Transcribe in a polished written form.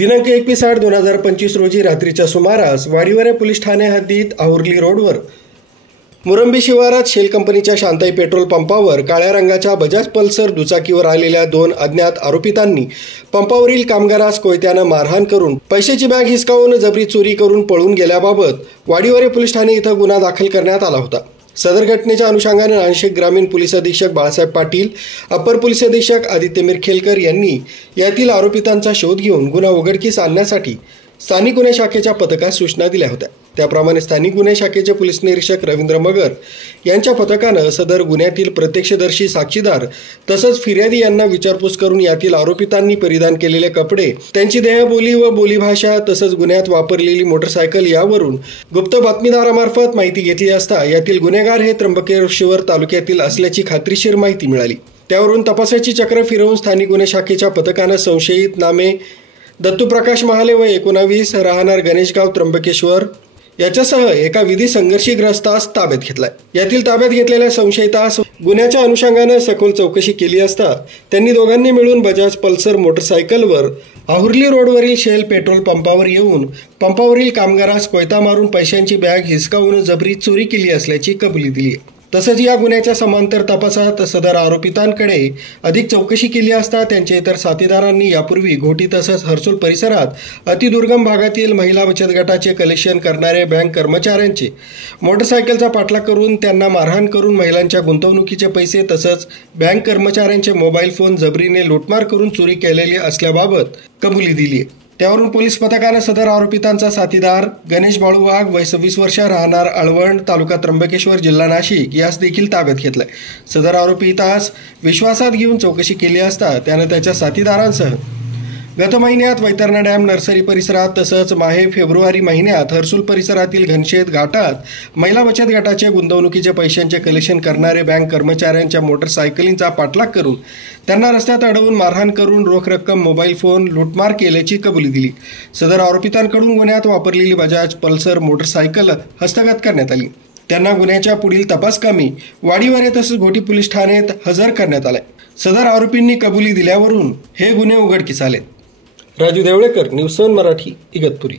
दिनांक 21/8/2025 रोजी रात्रीच्या सुमारास वाडीवरे पोलीस ठाणे हद्दीत आहुर्ली रोडवर मुरंबी शिवारात शेल कंपनीच्या शांताई पेट्रोल पंपावर काळ्या रंगाच्या बजाज पल्सर दुचाकीवर आलेल्या 2 अज्ञात आरोपितांनी पंपावरील कामगारास कोयत्यानं मारहाण करून पैशाची बॅग हिसकावून जबरी चोरी करून पळून गेल्याबाबत वाडीवरे पोलीस ठाणे इथं गुन्हा दाखल करण्यात आला होता। सदर घटनेच्या अनुषंगाने नाशिक ग्रामीण पोलीस अधीक्षक बाळासाहेब पाटील, अपर पोलीस अधीक्षक आदित्य मिरखेलकर यांनी यातील आरोपितांचा शोध घेऊन गुन्हा उघडकीस आणण्यासाठी स्थानिक गुन्हे शाखेच्या पथकास सूचना दिल्या होत्या। त्याप्रमाणे स्थानिक गुन्हे शाखेचे पोलीस निरीक्षक रवींद्र मगर यांच्या पथकानं सदर गुन्ह्यातील प्रत्यक्षदर्शी साक्षीदार तसंच फिर्यादी यांना विचारपूस करून यातील आरोपितांनी परिधान केलेले कपडे, त्यांची देहबोली व बोलीभाषा तसंच गुन्ह्यात वापरलेली मोटरसायकल यावरून गुप्त बातमीदारामार्फत माहिती घेतली असता यातील गुन्हेगार हे त्र्यंबकेश्वर तालुक्यातील असल्याची खात्रीशीर माहिती मिळाली। त्यावरून तपासाची चक्र फिरवून स्थानिक गुन्हे शाखेच्या पथकानं संशयित नामे दत्तू प्रकाश महाले व 19 राहणार गणेशगाव त्र्यंबकेश्वर याच्यासह एका विधी संघर्षीग्रस्तास ताब्यात घेतलाय। यातील ताब्यात घेतलेल्या संशयितास गुन्ह्याच्या अनुषंगाने सखोल चौकशी केली असता त्यांनी दोघांनी मिळून बजाज पल्सर मोटरसायकलवर आहुर्ली रोडवरील शेल पेट्रोल पंपावर येऊन पंपावरील कामगारास कोयता मारून पैशांची बॅग हिसकावून जबरी चोरी केली असल्याची कबुली दिली। तसंच या गुन्ह्याच्या समांतर तपासात सदर आरोपितांकडे अधिक चौकशी केली असता त्यांच्या इतर साथीदारांनी यापूर्वी घोटी तसंच हर्सुल परिसरात अतिदुर्गम भागातील महिला बचत गटाचे कलेक्शन करणारे बँक कर्मचाऱ्यांचे मोटरसायकलचा पाठलाग करून त्यांना मारहाण करून महिलांच्या गुंतवणुकीचे पैसे तसंच बँक कर्मचाऱ्यांचे मोबाईल फोन जबरीने लूटमार करून चोरी केलेली असल्याबाबत कबुली दिली आहे। त्यावरून पोलीस पथकाने सदर आरोपितांचा साथीदार गणेश बाळू वाघ वय 26 वर्ष राहणार अळवंड तालुका त्र्यंबकेश्वर जिल्हा नाशिक यास देखील ताब्यात घेतलाय। सदर आरोपितास विश्वासात घेऊन चौकशी केली असता त्याने त्याच्या साथीदारांसह गत महिन्यात वैतरणा डॅम नर्सरी परिसरात तसंच माहे फेब्रुवारी महिन्यात हर्सुल परिसरातील घनशेत घाटात महिला बचत गटाचे गुंतवणुकीचे पैशांचे कलेक्शन करणारे बँक कर्मचाऱ्यांच्या मोटरसायकलींचा पाठलाग करून त्यांना रस्त्यात अडवून मारहाण करून रोख रक्कम मोबाईल फोन लूटमार केल्याची कबुली दिली। सदर आरोपितांकडून गुन्ह्यात वापरलेली बजाज पल्सर मोटरसायकल हस्तगत करण्यात आली। त्यांना गुन्ह्याच्या पुढील तपासकामी वाडीवरे तसंच घोटी पोलीस ठाण्यात हजर करण्यात आले। सदर आरोपींनी कबुली दिल्यावरून हे गुन्हे उघडकीस आले। राजू देवळेकर, न्यूज 7 मराठी, इगतपुरी।